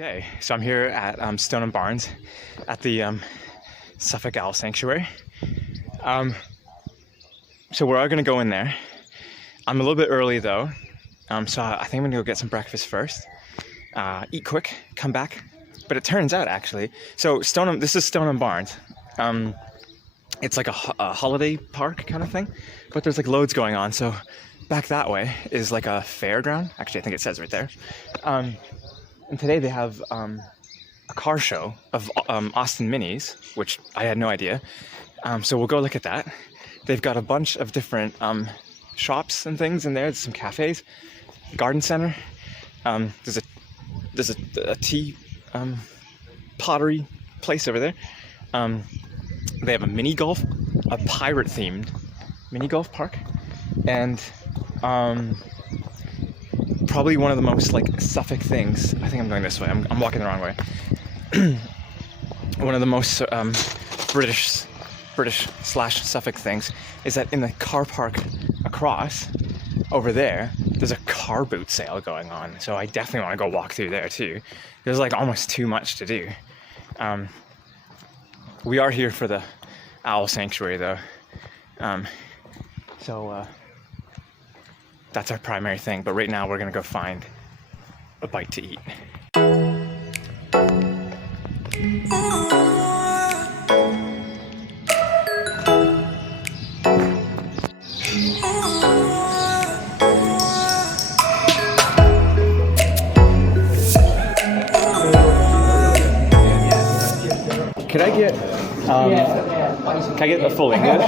Okay, so I'm here at Stonham Barns at the Suffolk Owl Sanctuary. So we're all gonna go in there. I'm a little bit early though, so I think I'm gonna go get some breakfast first, eat quick, come back. But it turns out actually, so this is Stonham Barns. It's like a holiday park kind of thing, but there's like loads going on. So back that way is like a fairground. Actually, I think it says right there. And today they have a car show of Austin Minis, which I had no idea. So we'll go look at that. They've got a bunch of different shops and things in there. There's some cafes, garden center. There's a tea pottery place over there. They have a mini golf, a pirate themed mini golf park, and probably one of the most like Suffolk things. I think I'm going this way. I'm walking the wrong way. One of the most British / Suffolk things is that in the car park across over there's a car boot sale going on. So I definitely want to go walk through there too. There's like almost too much to do. We are here for the Owl Sanctuary though. So that's our primary thing, but right now we're gonna go find a bite to eat. Could I get a full English?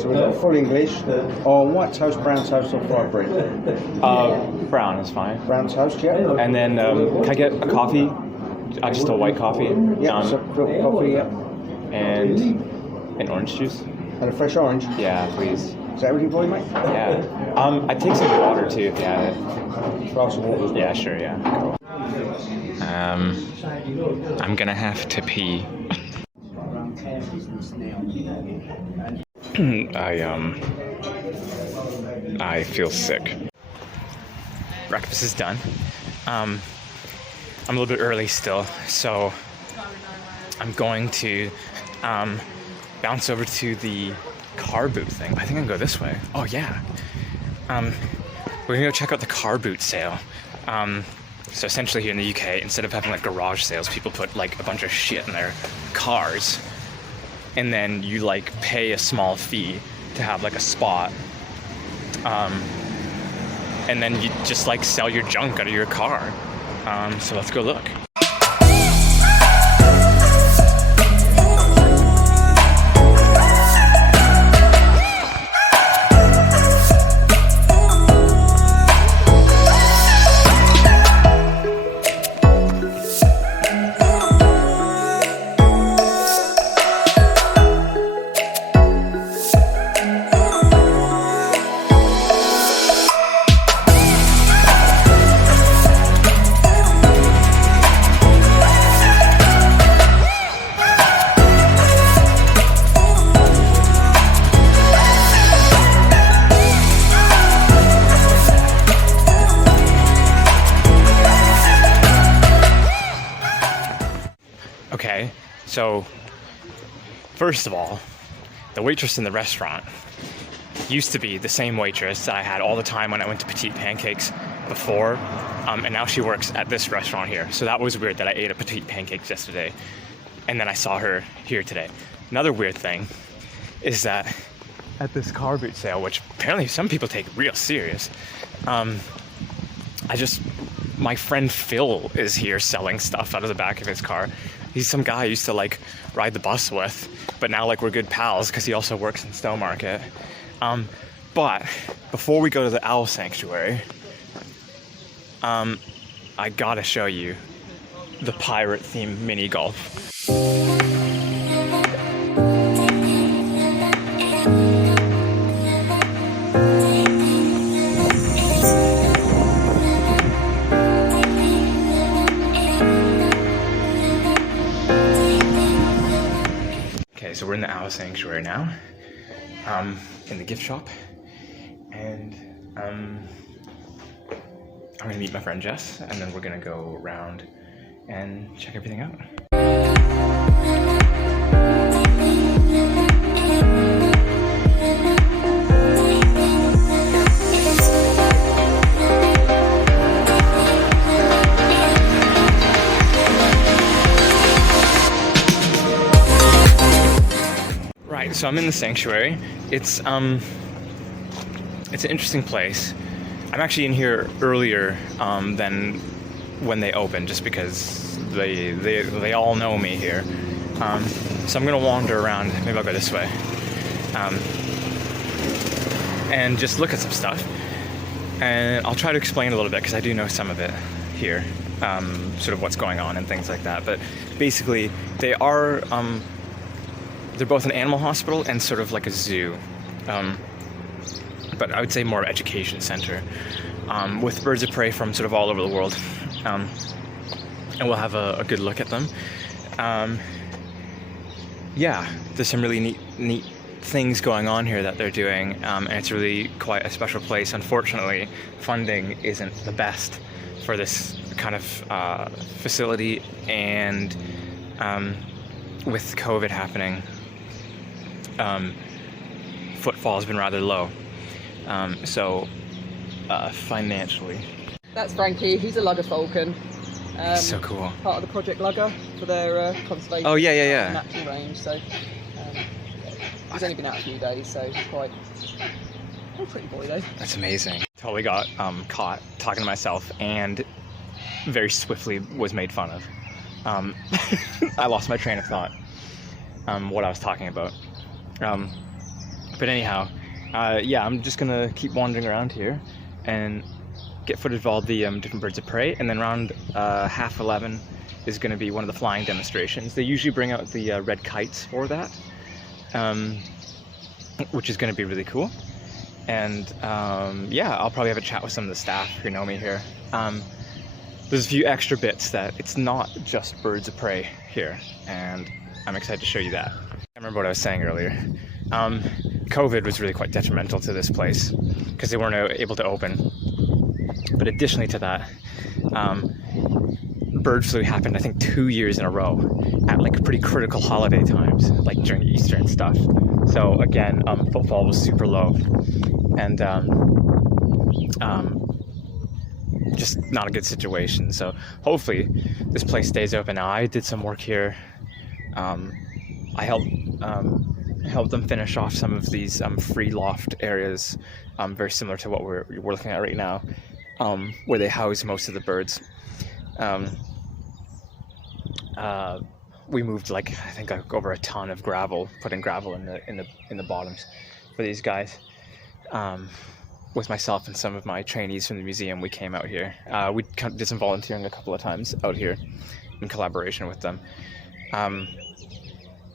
So we've got full English, or white toast, brown toast, or fried bread? Brown is fine. Brown toast, yeah. And then can I get a coffee? Just a white coffee. Yeah, so coffee, yeah. And an orange juice. And a fresh orange? Yeah, please. Is that everything for you, mate? Yeah. I'd take some water too if you had it. Glass of water as well. Yeah, sure, yeah. Cool. I'm gonna have to pee. I feel sick. Breakfast is done. I'm a little bit early still, so I'm going to bounce over to the car boot thing. I think I can go this way. Oh yeah. We're gonna go check out the car boot sale. So essentially here in the UK, instead of having like garage sales, people put like a bunch of shit in their cars, and then you like pay a small fee to have like a spot, and then you just like sell your junk out of your car. So let's go look. Okay, so first of all, the waitress in the restaurant used to be the same waitress that I had all the time when I went to Petite Pancakes before, and now she works at this restaurant here. So that was weird that I ate a Petite Pancakes yesterday, and then I saw her here today. Another weird thing is that at this car boot sale, which apparently some people take real serious, my friend Phil is here selling stuff out of the back of his car. He's some guy I used to like ride the bus with, but now like we're good pals because he also works in Stowmarket. But before we go to the Owl Sanctuary, I gotta show you the pirate themed mini golf. So we're in the Owl Sanctuary now, in the gift shop, and I'm gonna meet my friend Jess, and then we're gonna go around and check everything out. Right, so I'm in the sanctuary. It's an interesting place. I'm actually in here earlier than when they opened, just because they all know me here. So I'm gonna wander around. Maybe I'll go this way, and just look at some stuff. And I'll try to explain a little bit because I do know some of it here, sort of what's going on and things like that. But basically, they're both an animal hospital and sort of like a zoo. But I would say more education center, with birds of prey from sort of all over the world, and we'll have a good look at them. Yeah, there's some really neat things going on here that they're doing, and it's really quite a special place. Unfortunately, funding isn't the best for this kind of facility, and with COVID happening, footfall has been rather low. So financially. That's Frankie. He's a lugger falcon. So cool. Part of the Project Lugger for their conservation. Oh yeah. Natural range. So he's only been out a few days, so he's quite a pretty boy though. That's amazing. Totally got caught talking to myself, and very swiftly was made fun of. I lost my train of thought. What I was talking about. But anyhow. Yeah, I'm just gonna keep wandering around here and get footage of all the different birds of prey, and then around 11:30 is gonna be one of the flying demonstrations. They usually bring out the red kites for that, which is gonna be really cool. And yeah, I'll probably have a chat with some of the staff who know me here. There's a few extra bits that it's not just birds of prey here, and I'm excited to show you that. I remember what I was saying earlier. COVID was really quite detrimental to this place because they weren't able to open. But additionally to that, bird flu happened, I think, 2 years in a row at like pretty critical holiday times, like during Easter and stuff. So again, footfall was super low, and just not a good situation. So hopefully this place stays open. Now, I did some work here. I helped them finish off some of these free loft areas, very similar to what we're looking at right now, where they house most of the birds. We moved like over a ton of gravel, putting gravel in the bottoms for these guys. With myself and some of my trainees from the museum, we came out here. We did some volunteering a couple of times out here in collaboration with them.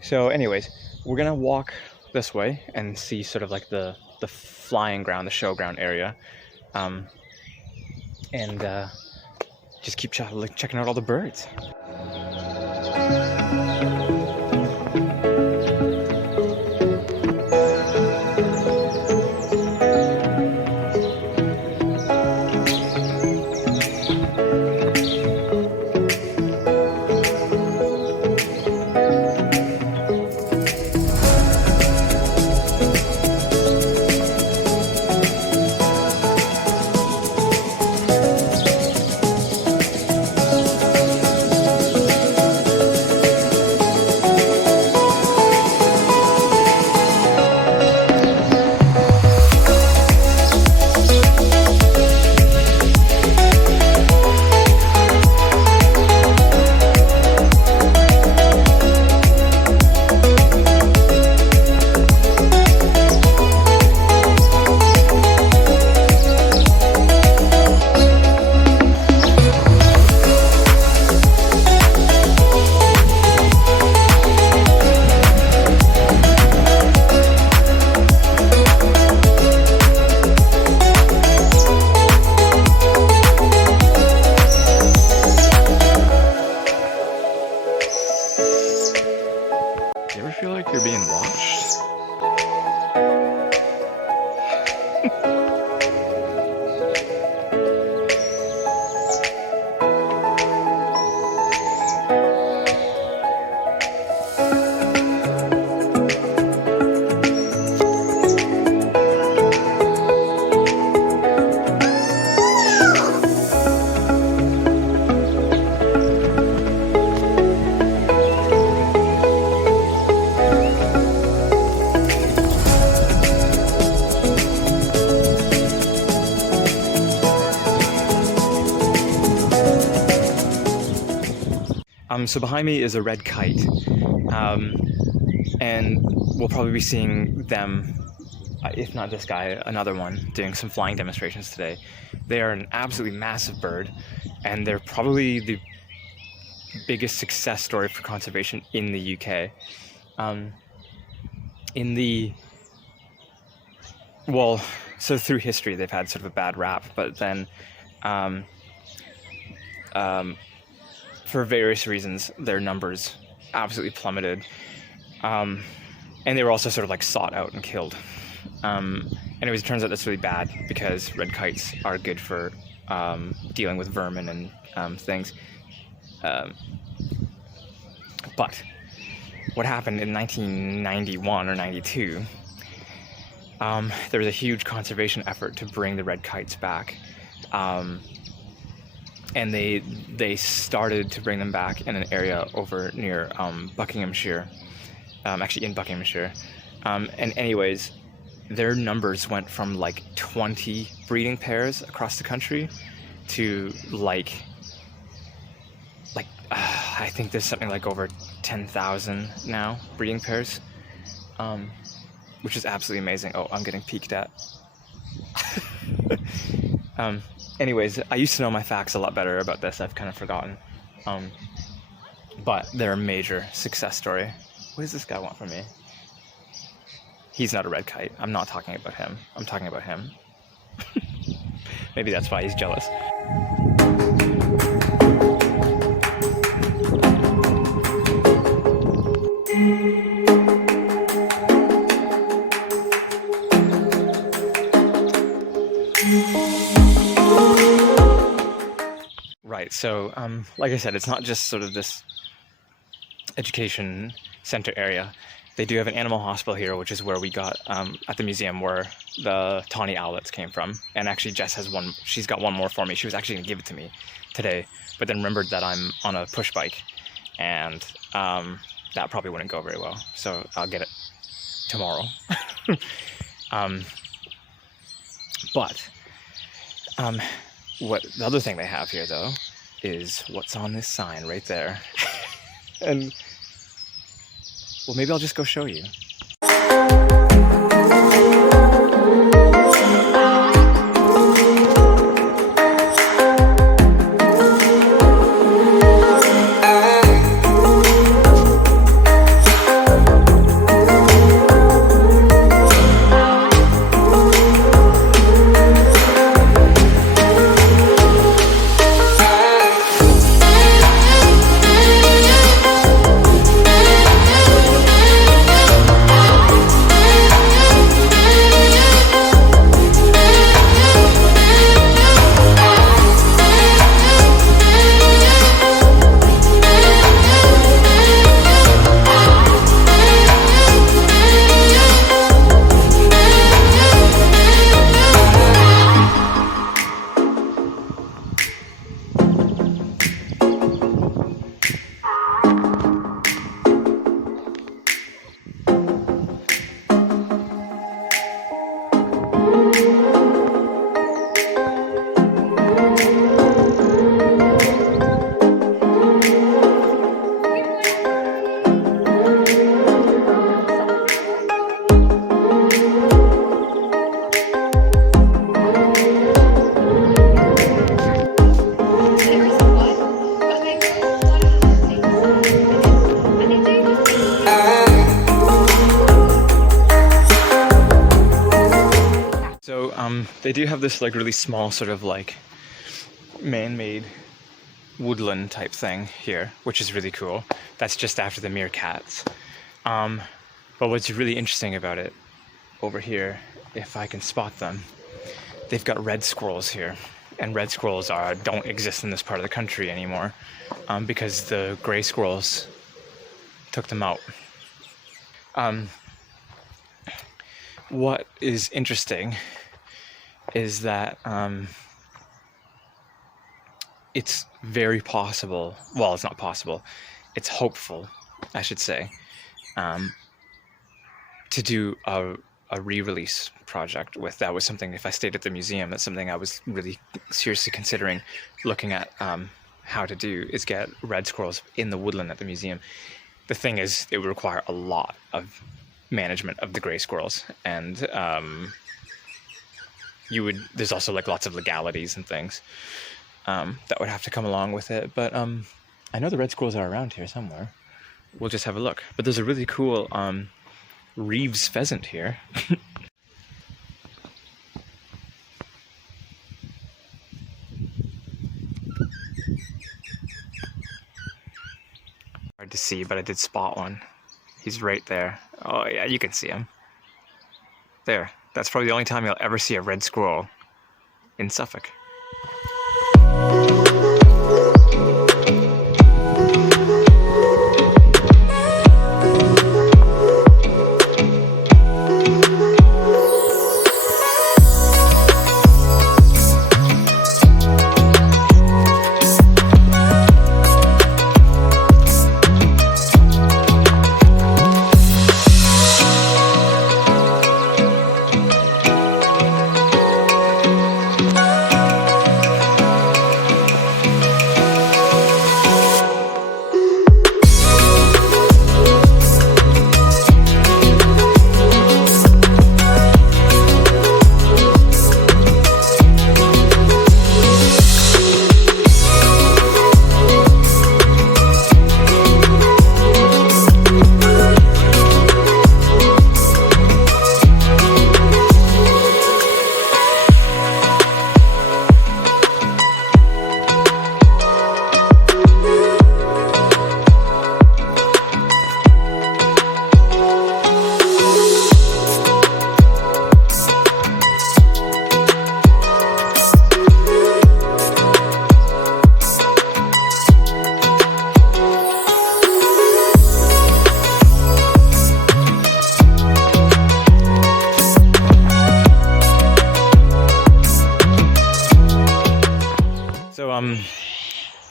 So anyways, we're gonna walk this way and see sort of like the flying ground, the showground area, and just keep checking out all the birds. So behind me is a red kite, and we'll probably be seeing them, if not this guy, another one, doing some flying demonstrations today. They are an absolutely massive bird, and they're probably the biggest success story for conservation in the UK. So through history they've had sort of a bad rap, but then for various reasons their numbers absolutely plummeted, and they were also sort of like sought out and killed. Anyways, it turns out that's really bad because red kites are good for dealing with vermin and things. But what happened in 1991 or 92, there was a huge conservation effort to bring the red kites back. And they started to bring them back in an area over near Buckinghamshire, actually in Buckinghamshire. And anyways, their numbers went from like 20 breeding pairs across the country to I think there's something like over 10,000 now breeding pairs, which is absolutely amazing. Oh, I'm getting peeked at. Anyways, I used to know my facts a lot better about this. I've kind of forgotten. But they're a major success story. What does this guy want from me? He's not a red kite. I'm not talking about him. I'm talking about him. Maybe that's why he's jealous. Right, so like I said, it's not just sort of this education center area. They do have an animal hospital here, which is where we got at the museum where the tawny owlets came from. And actually Jess has one, she's got one more for me. She was actually gonna give it to me today, but then remembered that I'm on a push bike and that probably wouldn't go very well. So I'll get it tomorrow. What the other thing they have here though is what's on this sign right there. And well, maybe I'll just go show you. They do have this like really small sort of like man-made woodland type thing here, which is really cool. That's just after the meerkats. But what's really interesting about it over here, if I can spot them, they've got red squirrels here. And red squirrels don't exist in this part of the country anymore because the gray squirrels took them out. What is interesting is that it's very possible, well, it's not possible, it's hopeful, I should say, to do a re-release project with. That was something, if I stayed at the museum, that's something I was really seriously considering looking at how to do is get red squirrels in the woodland at the museum. The thing is, it would require a lot of management of the gray squirrels, and there's also like lots of legalities and things that would have to come along with it. But I know the red squirrels are around here somewhere. We'll just have a look. But there's a really cool Reeves pheasant here. Hard to see, but I did spot one. He's right there. Oh yeah, you can see him. There. That's probably the only time you'll ever see a red squirrel in Suffolk.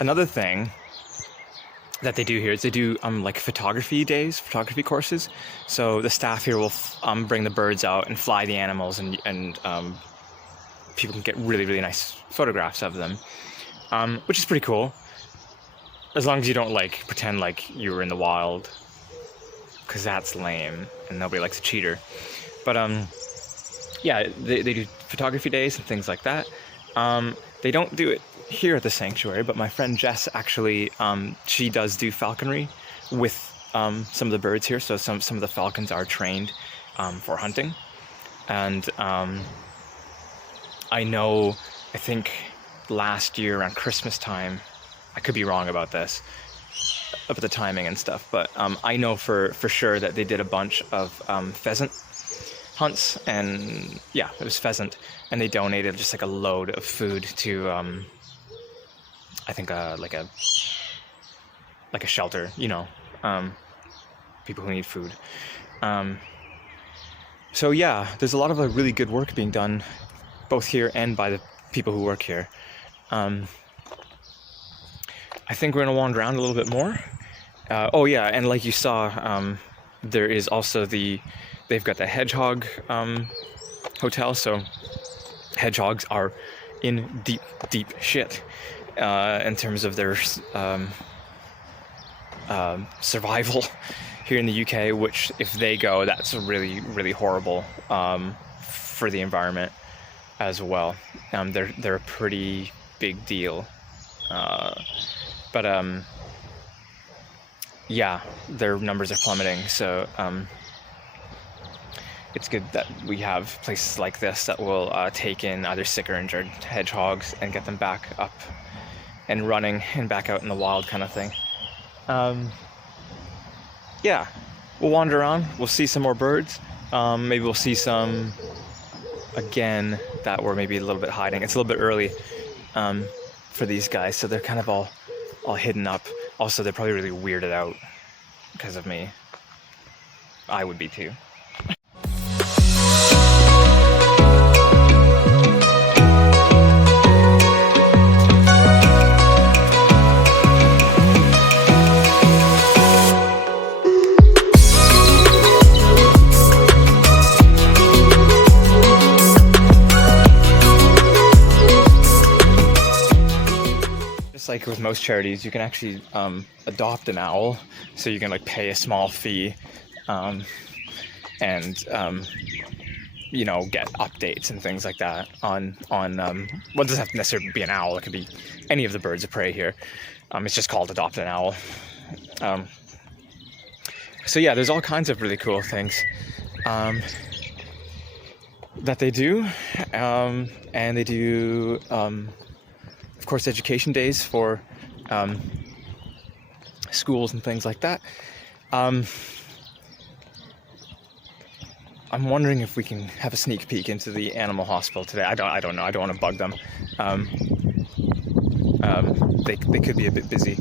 Another thing that they do here is they do like photography days, photography courses. So the staff here will bring the birds out and fly the animals, and people can get really, really nice photographs of them, which is pretty cool. As long as you don't like pretend like you were in the wild, because that's lame and nobody likes a cheater. But yeah, they do photography days and things like that. They don't do it here at the sanctuary, but my friend Jess actually, she does do falconry with some of the birds here. So some of the falcons are trained for hunting, and I know, I think last year around Christmas time, I could be wrong about this, about the timing and stuff, but I know for sure that they did a bunch of pheasant hunts, and yeah, it was pheasant, and they donated just like a load of food to I think like a shelter, you know, people who need food. So yeah, there's a lot of really good work being done both here and by the people who work here. I think we're gonna wander around a little bit more. Oh yeah, and like you saw, there is also they've got the hedgehog hotel, so hedgehogs are in deep, deep shit in terms of their survival here in the UK, which if they go, that's really, really horrible for the environment as well. They're a pretty big deal. But yeah, their numbers are plummeting, so it's good that we have places like this that will take in either sick or injured hedgehogs and get them back up and running and back out in the wild, kind of thing. Yeah, we'll wander around, we'll see some more birds, maybe we'll see some again that were maybe a little bit hiding. It's a little bit early for these guys, so they're kind of all hidden up. Also, they're probably really weirded out because of me. I would be too. like with most charities, you can actually adopt an owl, so you can like pay a small fee, and you know, get updates and things like that on well, it doesn't have to necessarily be an owl. It could be any of the birds of prey here. It's just called Adopt an Owl. So yeah, there's all kinds of really cool things that they do, and they do, of course, education days for schools and things like that. I'm wondering if we can have a sneak peek into the animal hospital today. I don't know. I don't want to bug them. They could be a bit busy.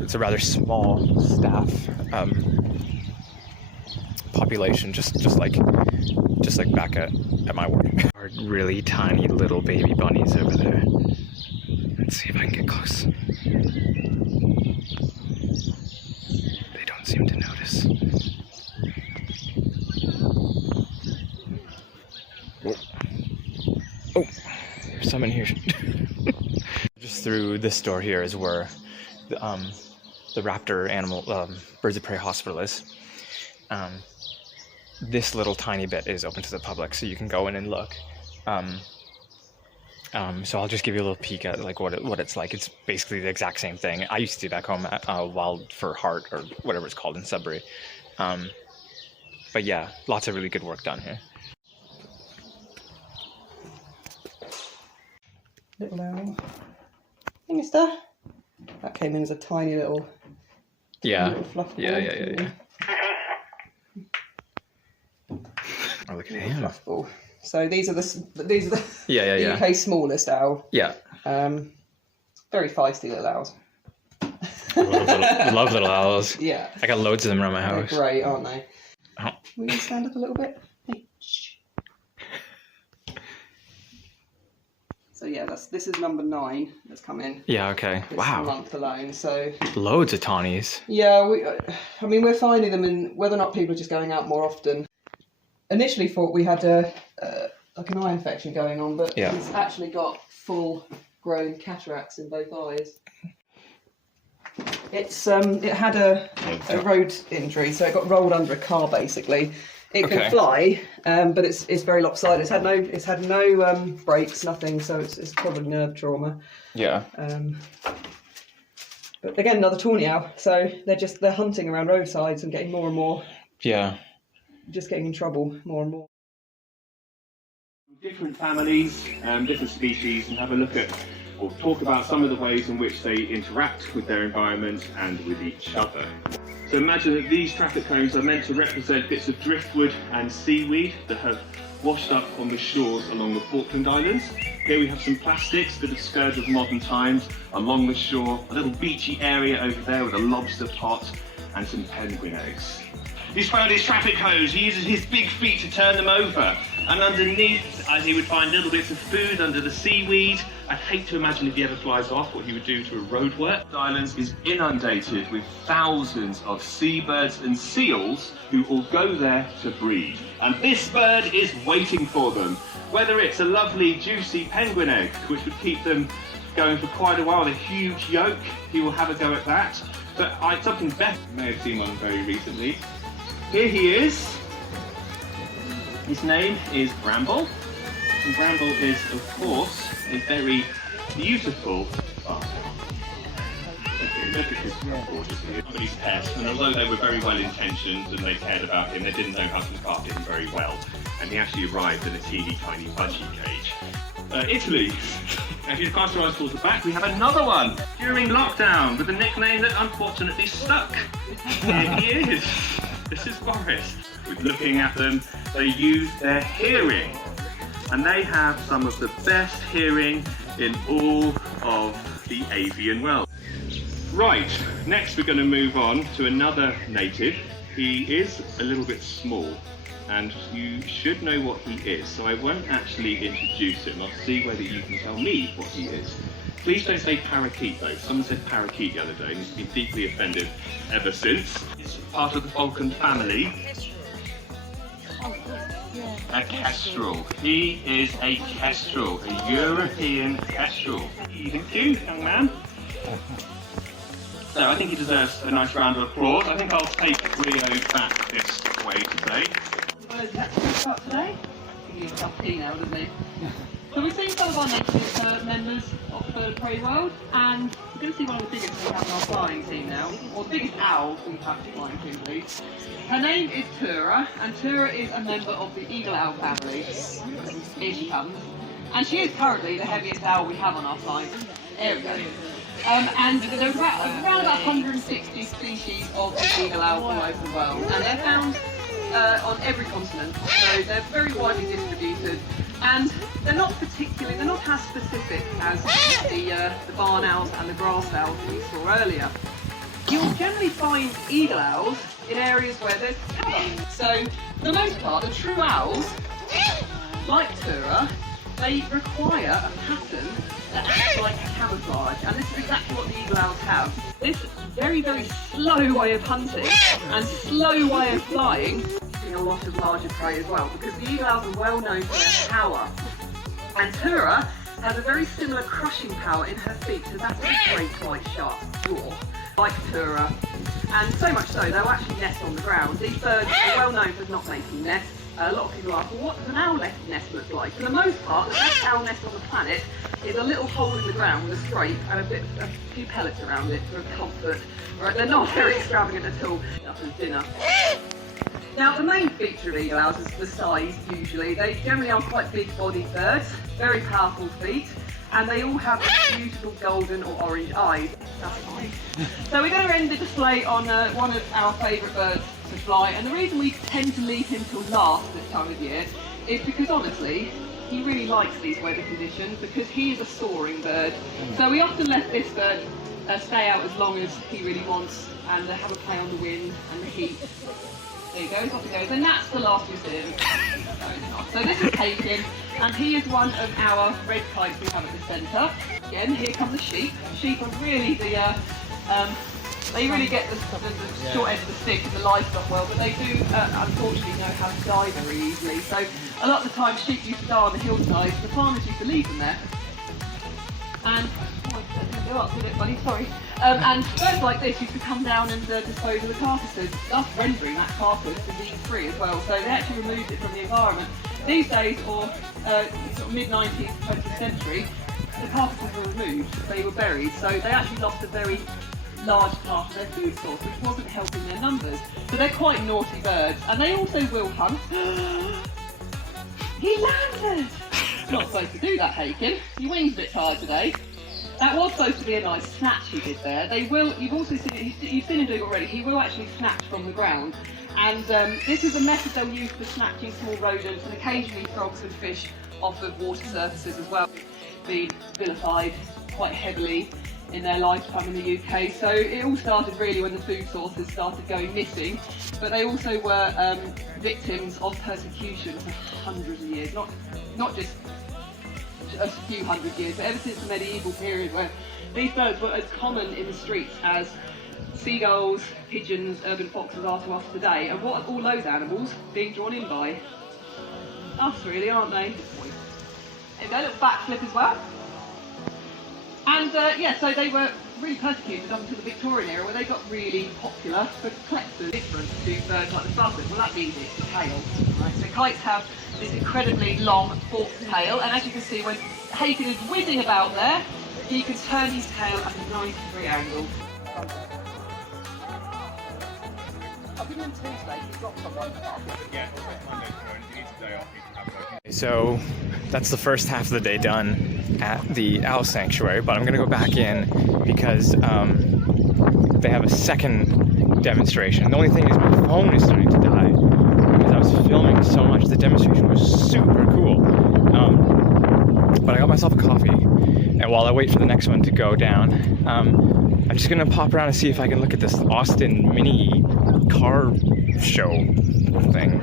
It's a rather small staff population, just like back at my work. Are really tiny little baby bunnies over there. Let's see if I can get close. They don't seem to notice. Oh, there's some in here. Just through this door here is where the raptor animal birds of prey hospital is. This little tiny bit is open to the public, so you can go in and look. So I'll just give you a little peek at like what it's like. It's basically the exact same thing. I used to do back home at Wild for Heart, or whatever it's called in Sudbury. But yeah, lots of really good work done here. Little owl. Hey, mister. That came in as a tiny little. Yeah. Little fluff ball, Yeah. Oh, look at him. Fluff ball. So these are the Yeah. UK smallest owl. Yeah. Very feisty little owls. Love little owls. Yeah. I got loads of them around my house. They're great, aren't they? Oh. Will you stand up a little bit? Hey, shh. So yeah, this is number 9 that's come in. Yeah. Okay. This Wow. month alone. So Loads of tawnies. yeah, I mean, we're finding them in whether or not people are just going out more often. Initially thought we had like an eye infection going on, but Yeah. he's actually got full-grown cataracts in both eyes. It had a road injury, so it got rolled under a car basically. It Okay. can fly, but it's very lopsided. It's had no brakes, nothing, so it's probably nerve trauma. Yeah. But again, another tawny owl, so they're hunting around roadsides and getting more and more. Yeah. Just getting in trouble more and more. Different families, different species, and have a look at or talk about some of the ways in which they interact with their environment and with each other. So imagine that these traffic cones are meant to represent bits of driftwood and seaweed that have washed up on the shores along the Falkland Islands. Here we have some plastics that have scourge of modern times along the shore, a little beachy area over there with a lobster pot and some penguin eggs. He's found his traffic cones. He uses his big feet to turn them over. And underneath, he would find little bits of food under the seaweed. I'd hate to imagine if he ever flies off what he would do to a roadwork. The island is inundated with thousands of seabirds and seals who all go there to breed. And this bird is waiting for them. Whether it's a lovely, juicy penguin egg, which would keep them going for quite a while, a huge yolk, he will have a go at that. But something better, you may have seen one very recently. Here he is. His name is Bramble. And Bramble is, of course, a very beautiful barbel. Look at this gorgeous here. Somebody's pet, and although they were very well intentioned and they cared about him, they didn't know how to look after him very well. And he actually arrived in a teeny tiny budgie cage. Italy. As you cast your eyes towards the back, we have another one during lockdown with a nickname that unfortunately stuck. Here he is. This is Boris. With looking at them, they use their hearing. And they have some of the best hearing in all of the avian world. Right, next we're going to move on to another native. He is a little bit small, and you should know what he is, so I won't actually introduce him. I'll see whether you can tell me what he is. Please don't say parakeet though. Someone said parakeet the other day and he's been deeply offended ever since. He's part of the falcon family. Oh, yeah. a kestrel. He is a kestrel, a European kestrel. Thank you, young man. So I think he deserves a nice round of applause. I think I'll take Rio back this way today. Well, is that start today? He's a tough tea now, doesn't he? So we've seen some of our native members of the bird of prey world, and we're going to see one of the biggest we have in our flying team now, or the biggest owl we have in the flying team, please. Her name is Tura, and Tura is a member of the eagle owl family. Here she comes. And she is currently the heaviest owl we have on our site. There we go. And there's around about 160 species of eagle owl all over the world, and they're found on every continent, so they're very widely distributed, and they're not as specific as the barn owls and the grass owls that we saw earlier. You'll generally find eagle owls in areas where there's cover. So, for the most part, the true owls, like Tura, they require a pattern that acts like camouflage, and this is exactly what the eagle owls have. This very, very slow way of hunting and slow way of flying, using a lot of larger prey as well, because the eagle owls are well known for their power. And Tura has a very similar crushing power in her feet to that of a great white shark jaw, like Tura. And so much so, they'll actually nest on the ground. These birds are well known for not making nests. A lot of people ask, well, what does an owl nest look like? For the most part, the best owl nest on the planet is a little hole in the ground with a scrape and a few pellets around it for comfort. Right, they're not very extravagant at all. Enough as dinner. Now, the main feature of eagle owls is the size, usually. They generally are quite big-bodied birds, very powerful feet, and they all have beautiful golden or orange eyes. That's fine. So we're going to end the display on one of our favourite birds to fly, and the reason we tend to leave him till last this time of year is because, honestly, he really likes these weather conditions because he is a soaring bird. So we often let this bird stay out as long as he really wants and have a play on the wind and the heat. There he goes, off he goes, and that's the last you see him. So this is Haken, and he is one of our red kites we have at the centre. Again, here come the sheep. Sheep are really the, they really get the short end of the stick in the livestock world, but they do unfortunately know how to die very easily. So a lot of the time sheep used to die on the hillsides, the farmers used to leave them there. And go up with it, buddy, sorry. And birds like this used to come down and dispose of the carcasses, thus rendering that carcass disease-free as well. So they actually removed it from the environment. These days, or sort of mid-19th, 20th century, the carcasses were removed, they were buried, so they actually lost a very large part of their food source, which wasn't helping their numbers. So they're quite naughty birds, and they also will hunt. He landed! Not supposed to do that, Haken. Your wing's a bit tired today. That was supposed to be a nice snatch he did there. They will, you've also seen it, you've seen him do it already, he will actually snatch from the ground. And this is a method they'll use for snatching small rodents and occasionally frogs and fish off of water surfaces as well. Been vilified quite heavily in their lifetime in the UK. So it all started really when the food sources started going missing, but they also were victims of persecution for hundreds of years, not just a few hundred years, but ever since the medieval period, where these birds were as common in the streets as seagulls, pigeons, urban foxes are to us today. And what are all those animals being drawn in by? Us, really, aren't they? There we go, a little backflip as well. And yeah, so they were really persecuted up until the Victorian era, where they got really popular for collectors. Different to birds like the buzzard. Well, that's easy, it's the tail. Right? So kites have this incredibly long forked tail, and as you can see, when Haken is whizzing about there, he can turn his tail at a 90-degree angle. I've been in Tuesday, he's got someone. Yeah, Monday, you need a day off, you can have a So that's the first half of the day done at the Owl Sanctuary, but I'm going to go back in because they have a second demonstration. The only thing is my phone is starting to die because I was filming so much. The demonstration was super cool. But I got myself a coffee, and while I wait for the next one to go down, I'm just going to pop around and see if I can look at this Austin mini car show thing.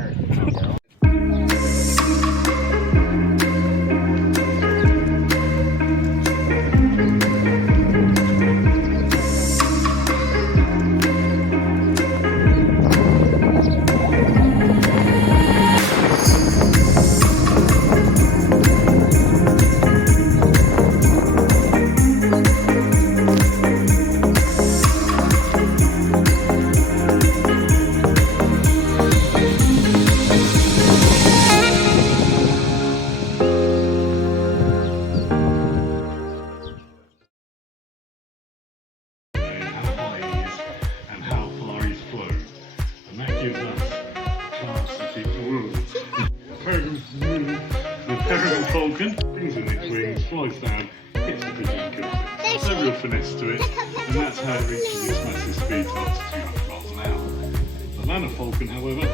flapping its wings, flies down, hits the pigeon and kills it. There's no real finesse to it, and that's how it reaches its massive speed up to 200 miles an hour. The Manor Falcon, however,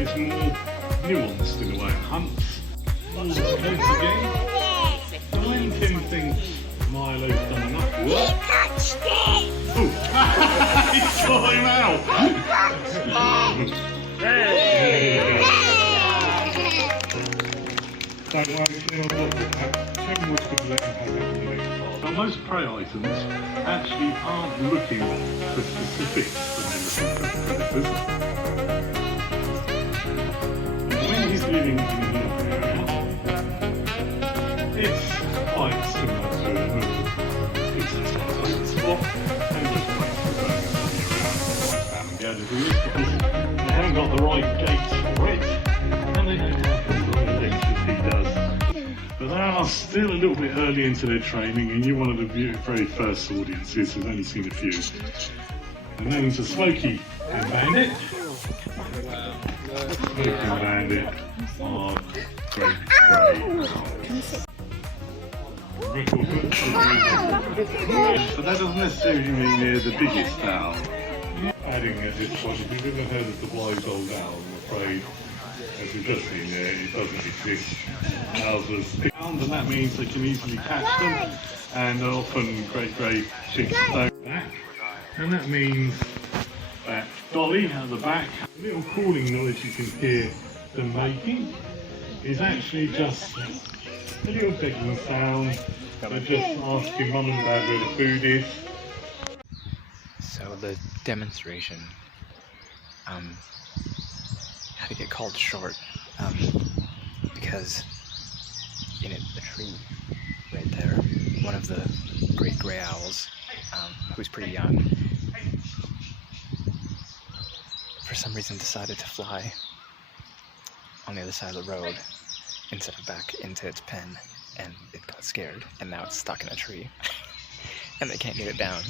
is more nuanced in the way it hunts. Once again, when Tim thinks Milo's done enough work. He touched it! Ooh. He saw him out! Hey! Don't worry, Leon, look at that. Tim was going to let him have that in the next part. Now, most prey items actually aren't looking for specifics when they're looking for predators. And when he's living in an open area, it's quite similar to a normal species like spot, and just waits for birds to be around and gather because they haven't got the right gaits for it, and they don't have the right legs as he does. But they are still a little bit early into their training, and you're one of the very first audiences who's only seen a few. And then to Smokey and Bandit. Smokey and Bandit are great. But that doesn't necessarily mean they're the biggest owl. Adding at this point, if you've ever heard of the wise old owl, I'm afraid, as we've just seen there, it doesn't exist. Owls are pound, and that means they can easily catch them, and often great chicks don't back. And that means that Dolly at the back, a little calling noise you can hear them making, is actually just a little begging sound. They're just asking Mum and Dad where the food is. So the demonstration had to get called short because in it, the tree right there, one of the great gray owls, who's pretty young, for some reason decided to fly on the other side of the road instead of back into its pen, and it got scared, and now it's stuck in a tree and they can't get it down.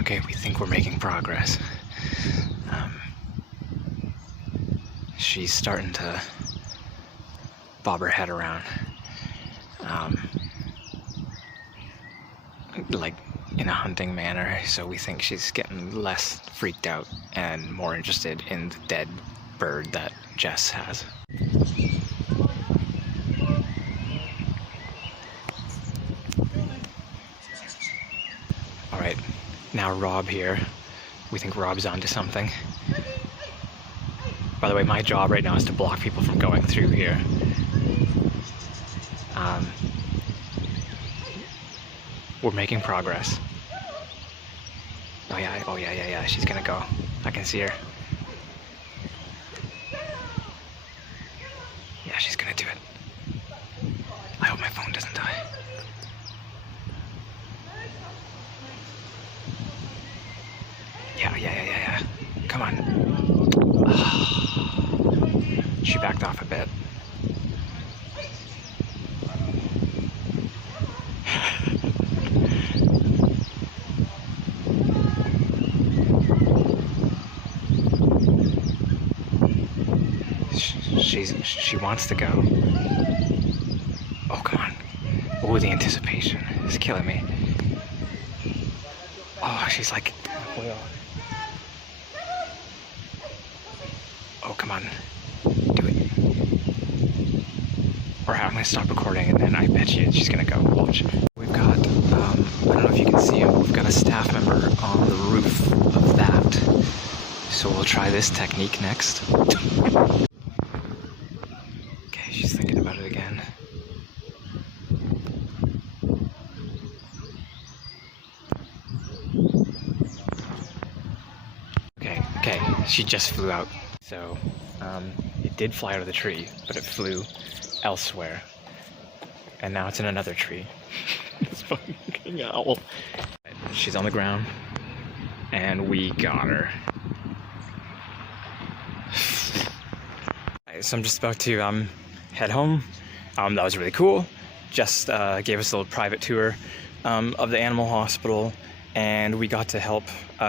Okay, we think we're making progress. She's starting to bob her head around, like in a hunting manner, so we think she's getting less freaked out and more interested in the dead bird that Jess has. Alright, now Rob here. We think Rob's onto something. By the way, my job right now is to block people from going through here. We're making progress. Oh yeah, she's gonna go. I can see her. Yeah, she's gonna do it. I hope my phone doesn't die. Yeah. Come on. She backed off a bit. She wants to go. Oh, come on. Oh, the anticipation is killing me. Oh, she's like... Oh, come on. Do it. Or I'm gonna stop recording and then I bet you she's gonna go. Watch. We've got, I don't know if you can see him, we've got a staff member on the roof of that. So we'll try this technique next. Okay, she's thinking about it again. Okay, she just flew out. So, it did fly out of the tree, but it flew elsewhere. And now it's in another tree. This fucking owl. She's on the ground. and we got her. So I'm just about to head home. That was really cool. Just gave us a little private tour of the animal hospital, and we got to help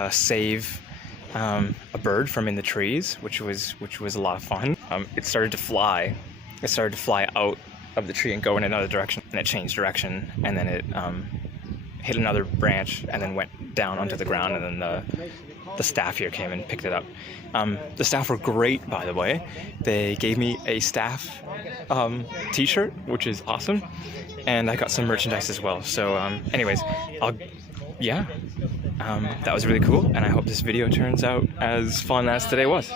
save a bird from in the trees, which was a lot of fun. It started to fly. It started to fly out of the tree and go in another direction, and it changed direction, and then it hit another branch and then went down onto the ground, and then the staff here came and picked it up. The staff were great, by the way. They gave me a staff t-shirt, which is awesome, and I got some merchandise as well. So anyways, that was really cool, and I hope this video turns out as fun as today was.